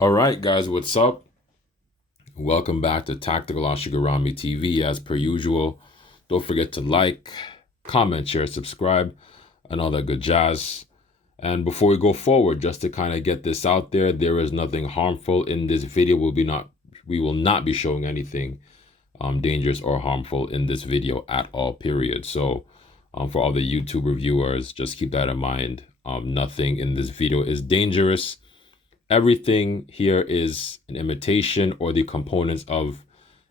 All right, guys, what's up? Welcome back to Tactical Ashigurami TV. As per usual, don't forget to like, comment, share, subscribe, and all that good jazz. And before we go forward, just to kind of get this out there is nothing harmful in this video. We will not be showing anything dangerous or harmful in this video at all. Period. So, for all the YouTube reviewers, just keep that in mind. Nothing in this video is dangerous. Everything here is an imitation or the components of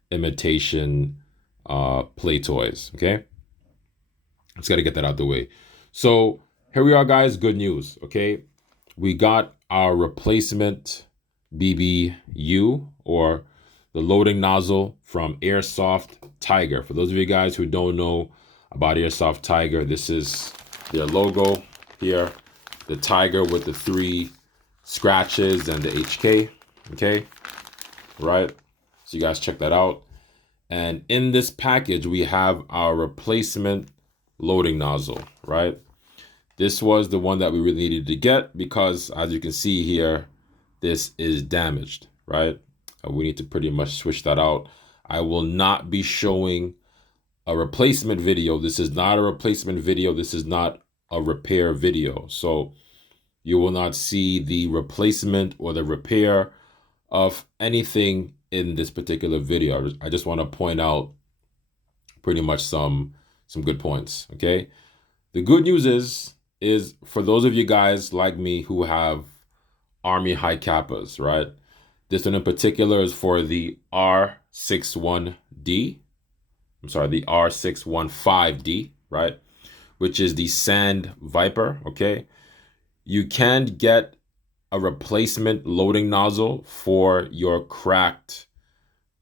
imitation play toys. Okay, just got to get that out the way. So here we are, guys. Good news. Okay, we got our replacement BBU, or the loading nozzle from Airsoft Tiger. For those of you guys who don't know about Airsoft Tiger, this is their logo here, the tiger with the three scratches and the HK. Okay, right? So you guys check that out. And in this package, we have our replacement loading nozzle, right? This was the one that we really needed to get because, as you can see here, this is damaged, right? We need to pretty much switch that out. I will not be showing a replacement video. This is not a replacement video. This is not a repair video. So you will not see the replacement or the repair of anything in this particular video. I just want to point out pretty much some good points, okay? The good news is for those of you guys like me who have Army high capas, right? This one in particular is for the R61D. I'm sorry, the R615D, right? Which is the Sand Viper, okay? You can get a replacement loading nozzle for your cracked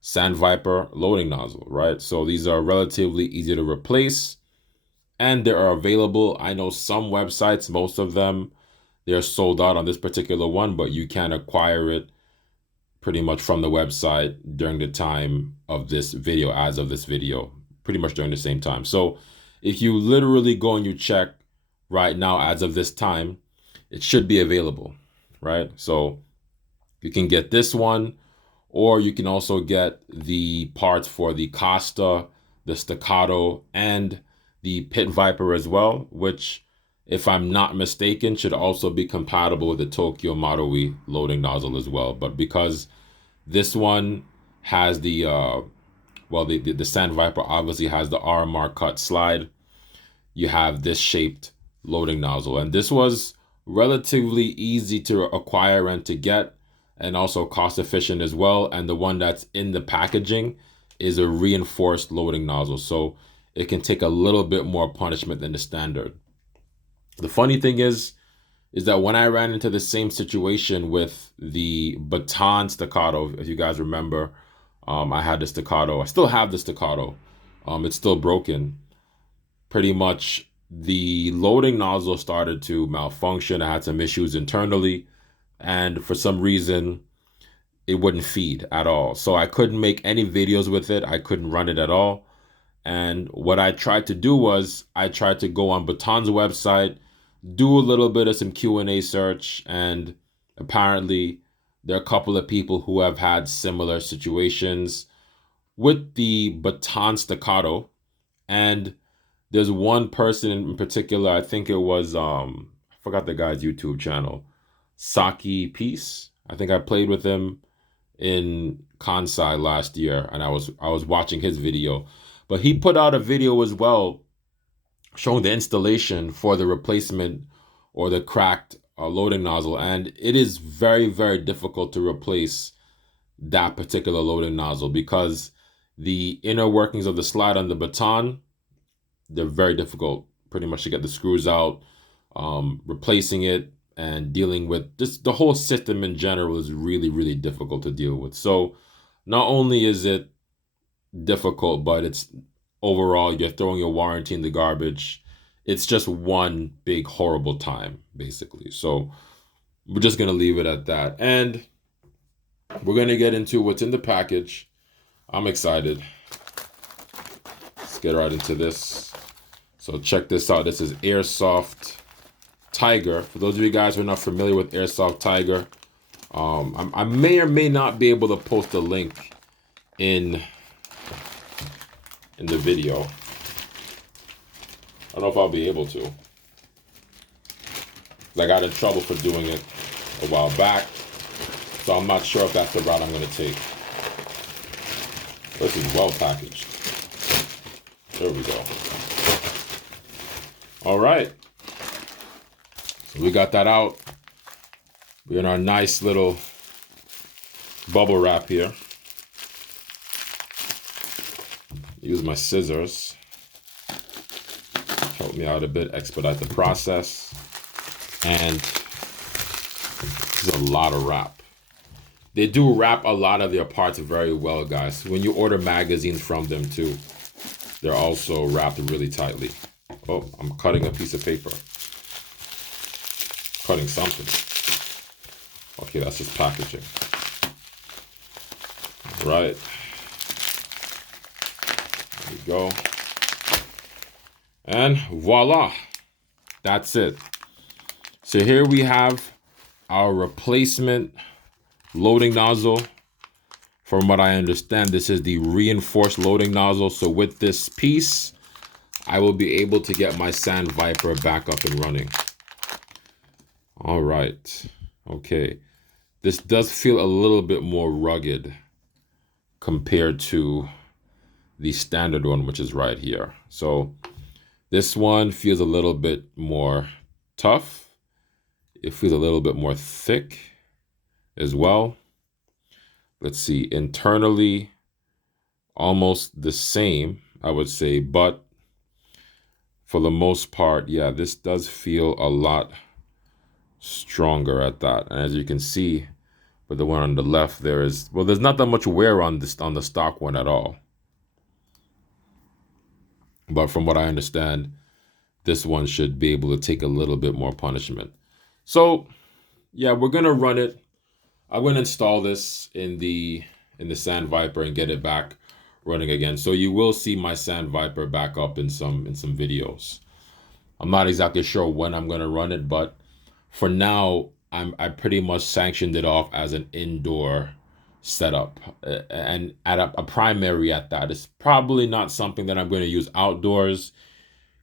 Sand Viper loading nozzle, right? So these are relatively easy to replace and they are available. I know some websites, most of them, they're sold out on this particular one, but you can acquire it pretty much from the website during the time of this video, as of this video, pretty much during the same time. So if you literally go and you check right now, as of this time, it should be available, right? So you can get this one, or you can also get the parts for the Costa, the Staccato, and the Pit Viper as well, which, if I'm not mistaken, should also be compatible with the Tokyo Model E loading nozzle as well. But because this one has the the Sand Viper obviously has the RMR cut slide, you have this shaped loading nozzle, and this was relatively easy to acquire and to get, and also cost efficient as well. And the one that's in the packaging is a reinforced loading nozzle, so it can take a little bit more punishment than the standard. The funny thing is that when I ran into the same situation with the Baton Staccato, if you guys remember, I had the Staccato. I still have the Staccato. It's still broken. Pretty much the loading nozzle started to malfunction. I had some issues internally, and for some reason, it wouldn't feed at all. So I couldn't make any videos with it. I couldn't run it at all. And what I tried to do was I tried to go on Baton's website, do a little bit of some Q&A search, and apparently there are a couple of people who have had similar situations with the Baton Staccato. And there's one person in particular, I think it was I forgot the guy's YouTube channel, Saki Peace. I think I played with him in Kansai last year, and I was watching his video. But he put out a video as well showing the installation for the replacement or the cracked loading nozzle, and it is very, very difficult to replace that particular loading nozzle because the inner workings of the slide on the Baton, they're very difficult pretty much to get the screws out. Replacing it and dealing with just the whole system in general is really, really difficult to deal with. So not only is it difficult, but it's overall, you're throwing your warranty in the garbage. It's just one big horrible time, basically. So we're just gonna leave it at that, and we're gonna get into what's in the package. I'm excited. Let's get right into this. So check this out. This is Airsoft Tiger. For those of you guys who are not familiar with Airsoft Tiger, I may or may not be able to post a link in the video. I don't know if I'll be able to. I got in trouble for doing it a while back, so I'm not sure if that's the route I'm going to take. This is well packaged. There we go. All right. So we got that out. We're in our nice little bubble wrap here. Use my scissors. Help me out a bit, expedite the process. And this is a lot of wrap. They do wrap a lot of their parts very well, guys. When you order magazines from them too, they're also wrapped really tightly. Oh, I'm cutting a piece of paper. Cutting something. Okay, that's just packaging. All right. There we go. And voila. That's it. So here we have our replacement loading nozzle. From what I understand, this is the reinforced loading nozzle. So with this piece, I will be able to get my Sand Viper back up and running. All right. Okay. This does feel a little bit more rugged compared to the standard one, which is right here. So this one feels a little bit more tough. It feels a little bit more thick as well. Let's see, internally, almost the same, I would say, but for the most part, yeah, this does feel a lot stronger at that. And as you can see, with the one on the left, there's not that much wear on this on the stock one at all. But from what I understand, this one should be able to take a little bit more punishment. So yeah, we're gonna run it. I'm gonna install this in the Sand Viper and get it back running again. So you will see my Sand Viper back up in some videos. I'm not exactly sure when I'm gonna run it, but for now, I pretty much sanctioned it off as an indoor setup, and at a primary at that. It's probably not something that I'm going to use outdoors.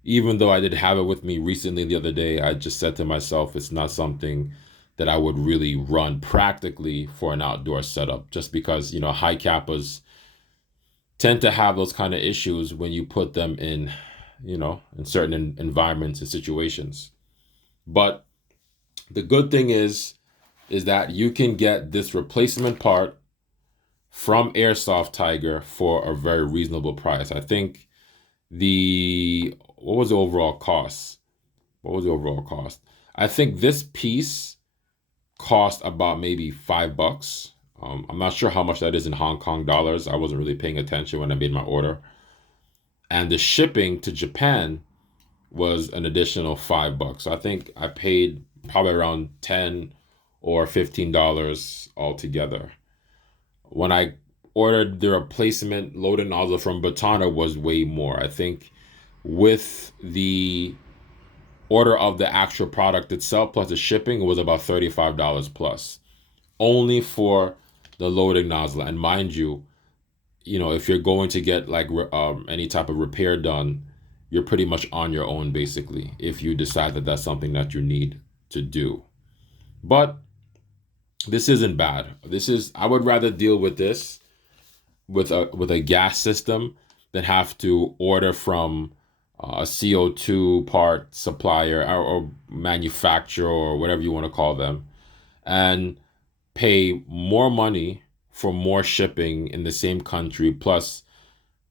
Even though I did have it with me recently the other day, I just said to myself, it's not something that I would really run practically for an outdoor setup, just because, you know, high capas tend to have those kind of issues when you put them in, you know, in certain environments and situations. But the good thing is that you can get this replacement part from Airsoft Ig for a very reasonable price. I think what was the overall cost? What was the overall cost? I think this piece cost about maybe $5. I'm not sure how much that is in Hong Kong dollars. I wasn't really paying attention when I made my order. And the shipping to Japan was an additional $5. So I think I paid probably around $10 or $15 altogether. When I ordered the replacement loading nozzle from Batana was way more. I think with the order of the actual product itself plus the shipping, it was about $35 plus, only for the loading nozzle. And mind you, you know, if you're going to get like any type of repair done, you're pretty much on your own basically, if you decide that that's something that you need to do. But this isn't bad. I would rather deal with this with a gas system than have to order from a CO2 part supplier or manufacturer or whatever you want to call them, and pay more money for more shipping in the same country. Plus,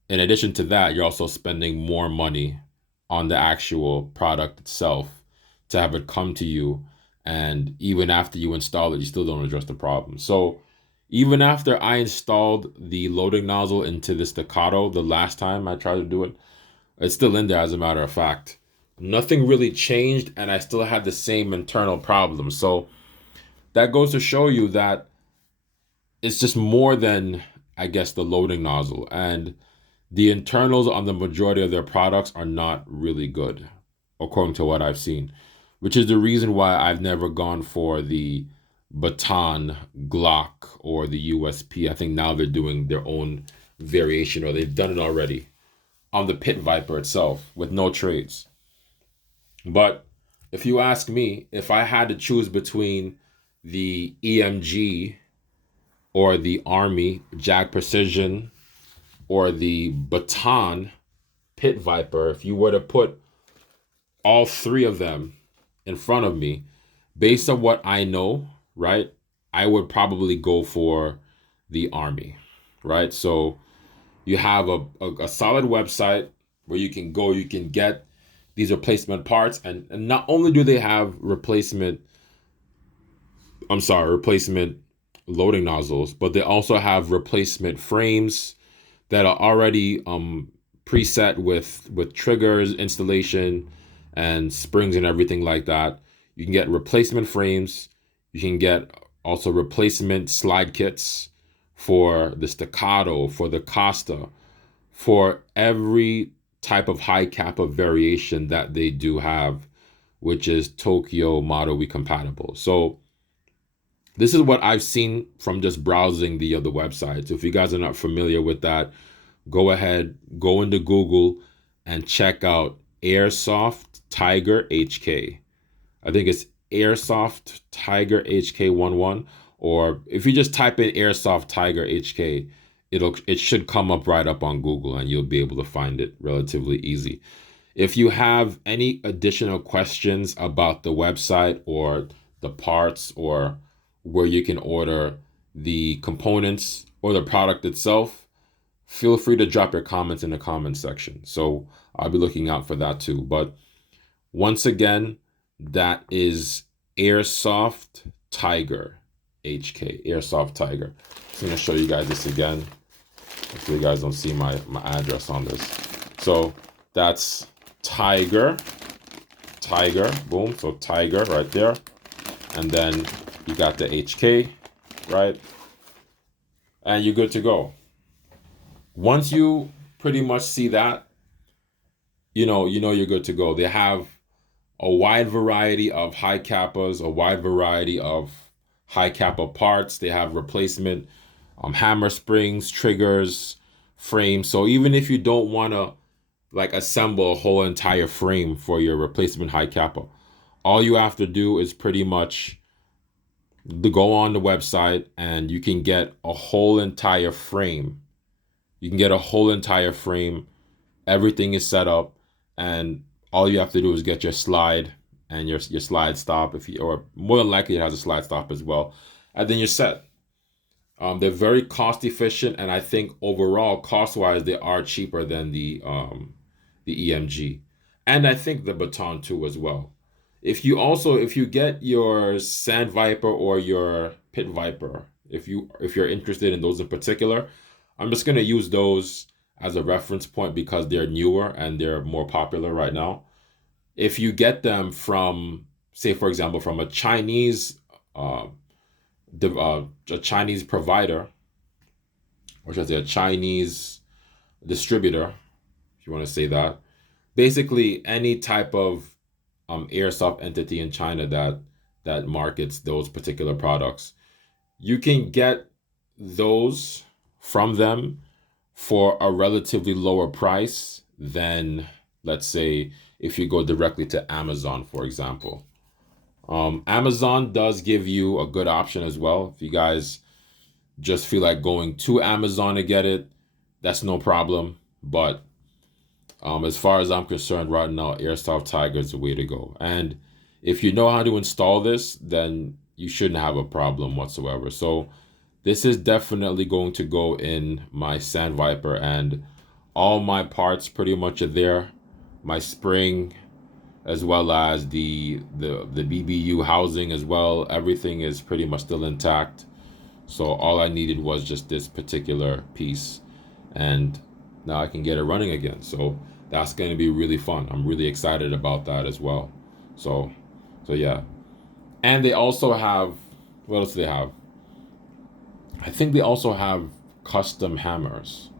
in addition to that, you're also spending more money on the actual product itself to have it come to you. And even after you install it, you still don't address the problem. So even after I installed the loading nozzle into the Staccato the last time I tried to do it, it's still in there as a matter of fact. Nothing really changed, and I still had the same internal problem. So that goes to show you that it's just more than, I guess, the loading nozzle. And the internals on the majority of their products are not really good, according to what I've seen, which is the reason why I've never gone for the baton Glock or the USP. I think now they're doing their own variation, or they've done it already on the Pit Viper itself with no trades. But if you ask me, if I had to choose between the EMG or the Army Jag Precision or the Baton Pit Viper, if you were to put all three of them in front of me, based on what I know, right, I would probably go for the Army, right? So you have a solid website where you can go, you can get these replacement parts, and not only do they have replacement loading nozzles, but they also have replacement frames that are already preset with triggers, installation, and springs and everything like that. You can get replacement frames. You can get also replacement slide kits for the Staccato, for the Costa, for every type of high kappa variation that they do have, which is Tokyo Model E compatible. So this is what I've seen from just browsing the other websites. If you guys are not familiar with that, go ahead, go into Google and check out Airsoft Tiger HK. I think it's Airsoft Tiger HK11, or if you just type in Airsoft Tiger HK, it should come up right up on Google, and you'll be able to find it relatively easy. If you have any additional questions about the website or the parts or where you can order the components or the product itself, feel free to drop your comments in the comments section. So I'll be looking out for that too. But once again, that is Airsoft Tiger HK, Airsoft Tiger. So I'm gonna show you guys this again. Hopefully you guys don't see my address on this. So that's Tiger, boom. So Tiger right there. And then you got the HK, right? And you're good to go. Once you pretty much see that, you know you're good to go. They have a wide variety of high kappas, a wide variety of high kappa parts. They have replacement hammer springs, triggers, frames. So even if you don't want to like assemble a whole entire frame for your replacement high kappa, all you have to do is pretty much to go on the website and you can get a whole entire frame. You can get a whole entire frame. Everything is set up, and all you have to do is get your slide and your slide stop, or more than likely it has a slide stop as well, and then you're set. They're very cost efficient, and I think overall cost wise they are cheaper than the EMG, and I think the Baton too as well. If you get your Sand Viper or your Pit Viper, if you're interested in those in particular, I'm just gonna use those as a reference point because they're newer and they're more popular right now. If you get them from, say for example, from a Chinese provider, or should I say a Chinese distributor, if you want to say that, basically any type of airsoft entity in China that markets those particular products, you can get those from them for a relatively lower price than, let's say, if you go directly to Amazon, for example. Amazon does give you a good option as well. If you guys just feel like going to Amazon to get it, that's no problem. But as far as I'm concerned right now, Airsoft Tiger is the way to go. And if you know how to install this, then you shouldn't have a problem whatsoever. So this is definitely going to go in my Sand Viper, and all my parts pretty much are there. My spring, as well as the BBU housing as well. Everything is pretty much still intact. So all I needed was just this particular piece, and now I can get it running again. So that's going to be really fun. I'm really excited about that as well. So yeah. And they also have, what else do they have? I think they also have custom hammers.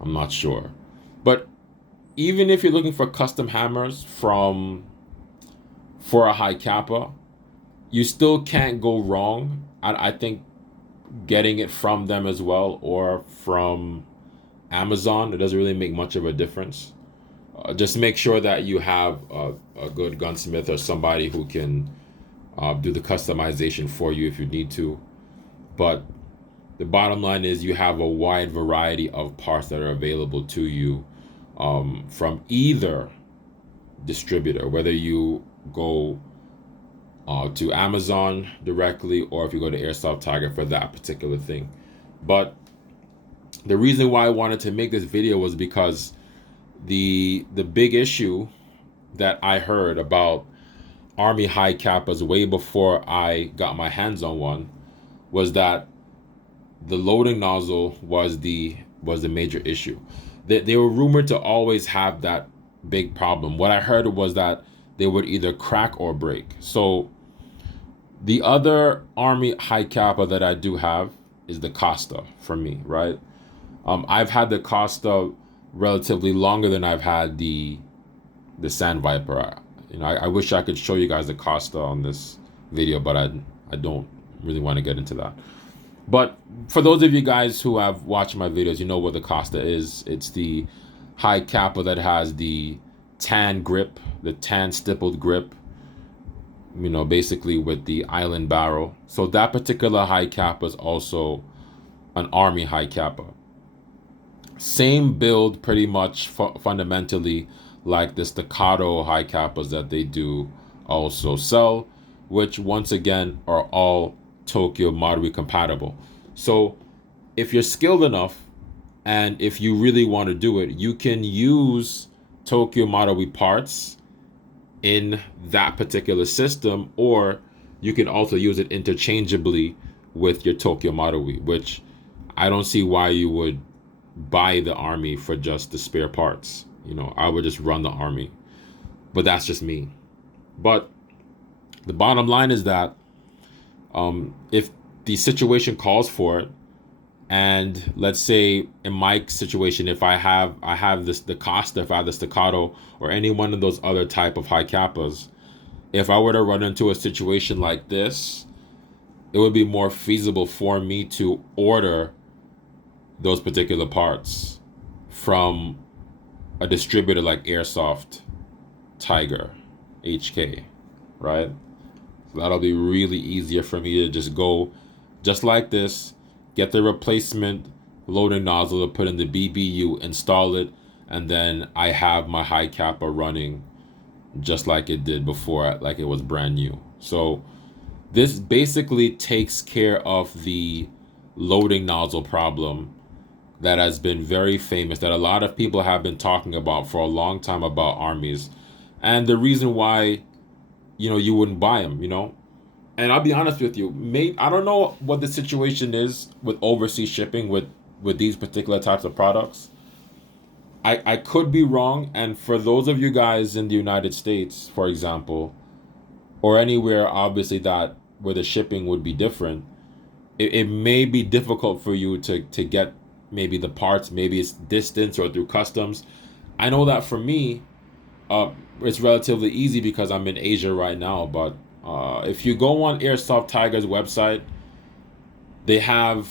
I'm not sure. But even if you're looking for custom hammers for a high kappa, you still can't go wrong. I think getting it from them as well, or from Amazon, it doesn't really make much of a difference. Just make sure that you have a good gunsmith or somebody who can do the customization for you if you need to. But the bottom line is you have a wide variety of parts that are available to you from either distributor, whether you go to Amazon directly or if you go to Airsoft Tiger for that particular thing. But the reason why I wanted to make this video was because the big issue that I heard about Army high capas way before I got my hands on one was that the loading nozzle was the major issue. They were rumored to always have that big problem. What I heard was that they would either crack or break. So the other Army high capa that I do have is the Costa for me, right? I've had the Costa relatively longer than I've had the Sand Viper. I wish I could show you guys the Costa on this video, but I don't really want to get into that. But for those of you guys who have watched my videos, you know what the Costa is. It's the high capa that has the tan grip, the tan stippled grip, basically with the island barrel. So that particular high capa is also an Army high capa. Same build pretty much fundamentally like the staccato high capas that they do also sell, which once again are all Tokyo Marui compatible. So if you're skilled enough and if you really want to do it, you can use Tokyo Marui parts in that particular system, or you can also use it interchangeably with your Tokyo Marui, which I don't see why you would buy the Army for just the spare parts. I would just run the Army, but that's just me. But the bottom line is that if the situation calls for it, and let's say in my situation, if I have the Costa, if I have the staccato, or any one of those other type of high capas, if I were to run into a situation like this, it would be more feasible for me to order those particular parts from a distributor like Airsoft Tiger HK, right? So that'll be really easier for me to just go just like this, get the replacement loading nozzle to put in the BBU, install it, and then I have my high capa running just like it did before, like it was brand new. So this basically takes care of the loading nozzle problem that has been very famous, that a lot of people have been talking about for a long time about Armies, and the reason why you wouldn't buy them. And I'll be honest with you, I don't know what the situation is with overseas shipping with these particular types of products. I could be wrong, and for those of you guys in the United States, for example, or anywhere obviously that where the shipping would be different, it may be difficult for you to get maybe the parts, maybe it's distance or through customs. I know that for me, it's relatively easy because I'm in Asia right now. But if you go on Airsoft Tiger's website, they have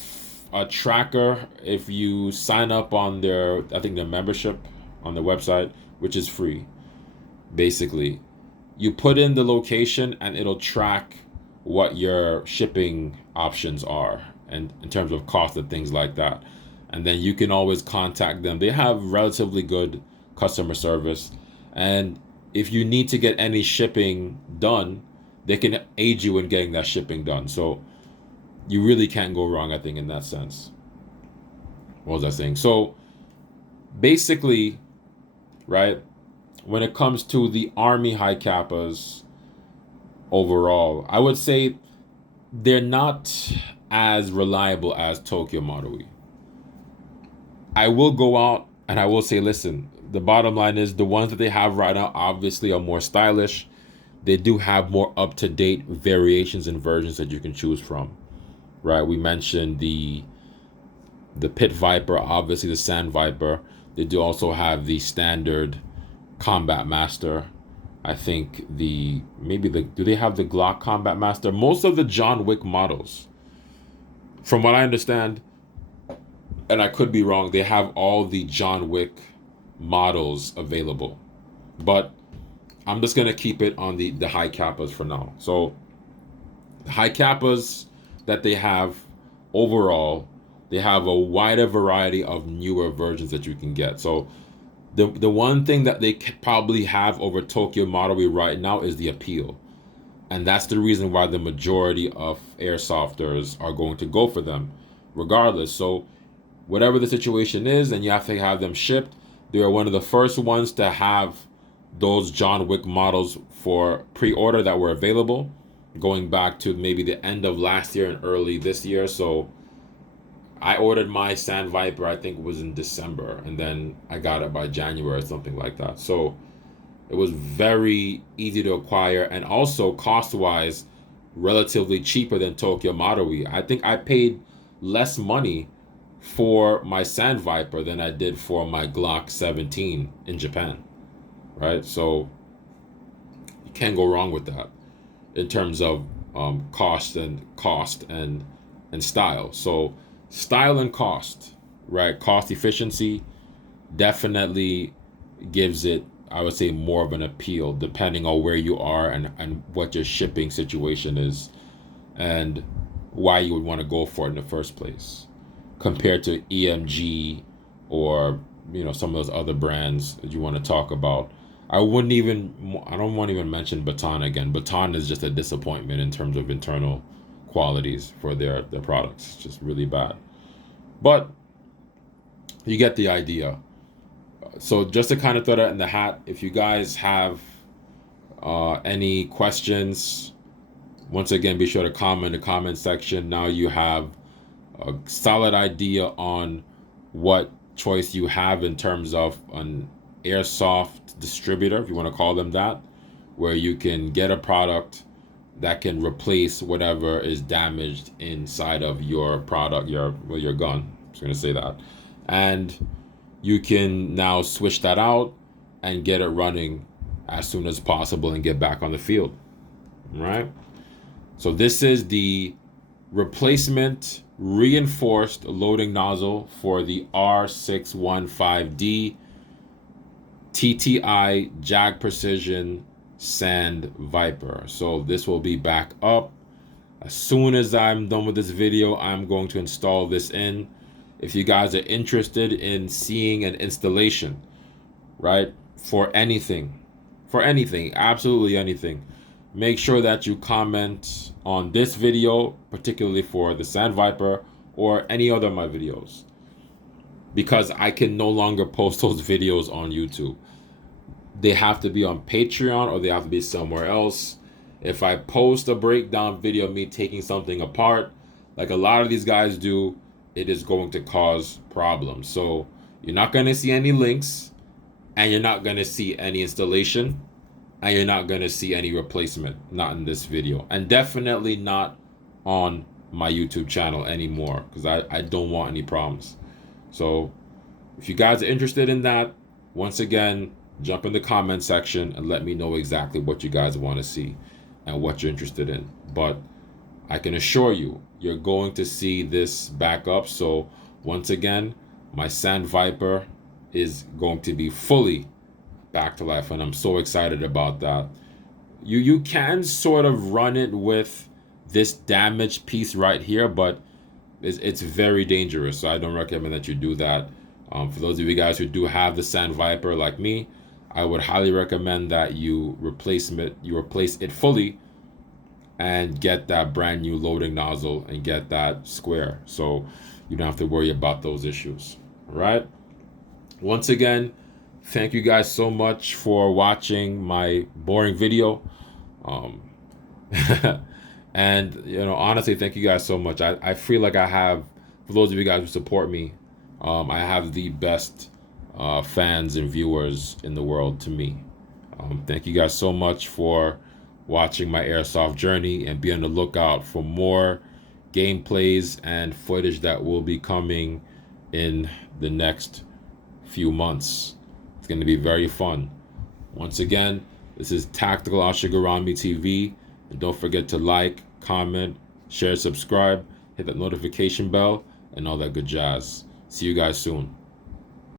a tracker. If you sign up on their membership on the website, which is free, basically, you put in the location and it'll track what your shipping options are, and in terms of cost and things like that. And then you can always contact them. They have relatively good customer service. And if you need to get any shipping done, they can aid you in getting that shipping done. So you really can't go wrong, I think, in that sense. What was I saying? So basically, right, when it comes to the Army high capas overall, I would say they're not as reliable as Tokyo Marui. I will go out and I will say, listen, the bottom line is the ones that they have right now obviously are more stylish. They do have more up-to-date variations and versions that you can choose from, right? We mentioned the Pit Viper, obviously the Sand Viper. They do also have the standard Combat Master, I think do they have the Glock Combat Master? Most of the John Wick models, from what I understand, and I could be wrong, they have all the John Wick models available. But I'm just gonna keep it on the high capas for now. So the high capas that they have overall, they have a wider variety of newer versions that you can get. So the one thing that they probably have over Tokyo Model right now is the appeal. And that's the reason why the majority of airsofters are going to go for them, regardless. So whatever the situation is, and you have to have them shipped, they are one of the first ones to have those John Wick models for pre-order that were available, going back to maybe the end of last year and early this year. So I ordered my Sand Viper, I think it was in December, and then I got it by January or something like that. So it was very easy to acquire, and also cost-wise, relatively cheaper than Tokyo Marui. I think I paid less money for my Sand Viper than I did for my Glock 17 in Japan, right? So you can't go wrong with that in terms of cost and style. So style and cost, right? Cost efficiency definitely gives it, I would say, more of an appeal depending on where you are and what your shipping situation is and why you would want to go for it in the first place compared to EMG or some of those other brands that you want to talk about. I don't want to even mention Baton again. Baton is just a disappointment in terms of internal qualities for their products. It's just really bad. But you get the idea. So just to kind of throw that in the hat, if you guys have any questions, once again, be sure to comment in the comment section. Now you have a solid idea on what choice you have in terms of an airsoft distributor, if you want to call them that, where you can get a product that can replace whatever is damaged inside of your product, your gun. I was going to say that. And you can now switch that out and get it running as soon as possible and get back on the field. All right? So this is the replacement reinforced loading nozzle for the R615D TTI Jag Precision Sand Viper. So this will be back up. As soon as I'm done with this video, I'm going to install this in. If you guys are interested in seeing an installation, right, for anything, absolutely anything, make sure that you comment on this video, particularly for the Sand Viper or any other of my videos, because I can no longer post those videos on YouTube. They have to be on Patreon or they have to be somewhere else. If I post a breakdown video of me taking something apart, like a lot of these guys do, it is going to cause problems. So you're not going to see any links, and you're not going to see any installation, and you're not going to see any replacement, not in this video, and definitely not on my YouTube channel anymore, because I don't want any problems. So if you guys are interested in that, once again, jump in the comment section and let me know exactly what you guys want to see and what you're interested in. But I can assure you, you're going to see this back up. So once again, my Sand Viper is going to be fully back to life, and I'm so excited about that. You can sort of run it with this damaged piece right here, but it's very dangerous. So I don't recommend that you do that. For those of you guys who do have the Sand Viper like me, I would highly recommend that you replace it fully and get that brand new loading nozzle and get that square, so you don't have to worry about those issues. All right? Once again, thank you guys so much for watching my boring video. And honestly, thank you guys so much. I feel like I have, for those of you guys who support me, I have the best fans and viewers in the world to me. Thank you guys so much for watching my airsoft journey, and be on the lookout for more gameplays and footage that will be coming in the next few months. It's going to be very fun. Once again, This is Tactical Ashigarami TV. And don't forget to like, comment, share, subscribe, hit that notification bell, and all that good jazz. See you guys soon.